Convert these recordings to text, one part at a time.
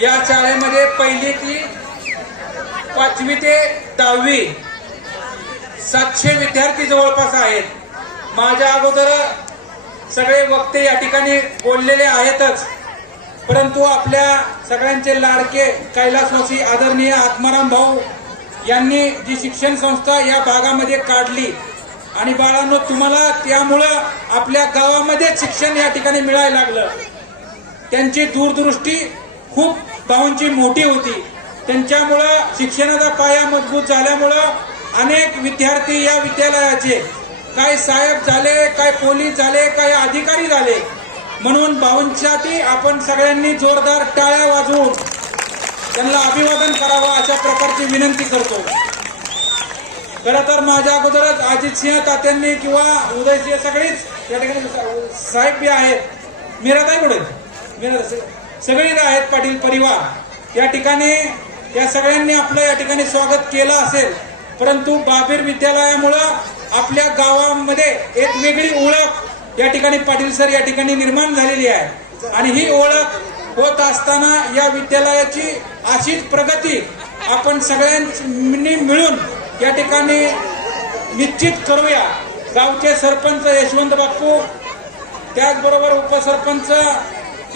या शाळेमध्ये पहिली ती पाचवी ते दहावी सातशे विद्यार्थी जवळपास आहेत. माझ्या अगोदर सगळे वक्ते या ठिकाणी बोललेले आहेतच. परंतु आपल्या सगळ्यांचे लाडके कैलासवासी आदरणीय आत्माराम भाऊ यांनी जी शिक्षण संस्था या भागामध्ये काढली आणि बाळांनो तुम्हाला त्यामुळं आपल्या गावामध्ये शिक्षण या ठिकाणी मिळायला लागलं. त्यांची दूरदृष्टी खूप भाऊंची मोठी होती. त्यांच्यामुळं शिक्षणाचा पाया मजबूत झाल्यामुळं अनेक विद्यार्थी या विद्यालयाचे काय साहेब झाले काय पोलीस झाले काय अधिकारी झाले. म्हणून भाऊंसाठी आपण सगळ्यांनी जोरदार टाळ्या वाजवून त्यांना अभिवादन करावं अशा प्रकारची विनंती करतो. खरं तर माझ्या अगोदरच अजित सिंह तात्यांनी किंवा उदयसिंह सगळीच या ठिकाणी साहेब बी आहेत. मीराताई कुठे मीरा सगळी आहेत पाटील परिवार. या ठिकाणी या सगळ्यांनी आपलं या ठिकाणी स्वागत केलं असेल. परंतु बाबीर विद्यालयामुळं आपल्या गावामध्ये एक वेगळी ओळख या ठिकाणी पाटील सर या ठिकाणी निर्माण झालेली आहे. आणि ही ओळख होत असताना या विद्यालयाची अशीच प्रगती आपण सगळ्यांनी मिळून या ठिकाणी निश्चित करूया. गावचे सरपंच यशवंत बाप्पू त्याचबरोबर उपसरपंच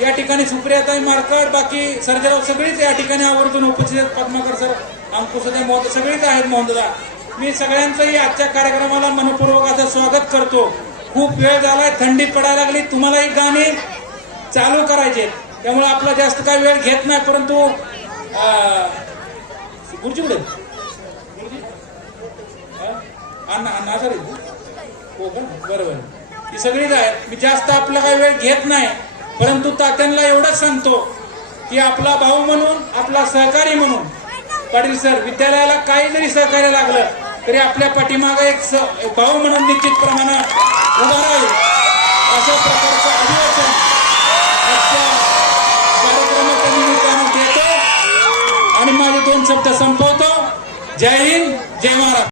या ठिकाणी सुप्रियाताई मारकर बाकी सर्जेराव सगळीच या ठिकाणी आवर्जून उपस्थित आहेत. पद्माकर सर अंकुशदा महोदय सगळीच आहेत महोदया मी सगळ्यांचंही आजच्या कार्यक्रमाला मनपूर्वक असं स्वागत करतो. खूप वेळ झालाय थंडी पडायला लागली तुम्हालाही गाणी चालू करायचे त्यामुळे आपला जास्त काही वेळ घेत नाही परंतु गुरुजी कुठे अण्णा अण्णा हो का? बरं. ही सगळीच आहेत. मी जास्त आपला काही वेळ घेत नाही. परंतु तात्यांना एवढंच सांगतो की आपला भाऊ म्हणून आपला सहकारी म्हणून पाटील सर विद्यालयाला काही जरी सहकार्य लागलं तरी आपल्या पाठीमागं एक स- भाऊ म्हणून निश्चित प्रमाणात उभा राहील अशा प्रकारचं अभिवाचन आजच्या कार्यक्रमाच्या निमित्तानं देतो आणि माझे दोन शब्द संपवतो. जय हिंद जय महाराज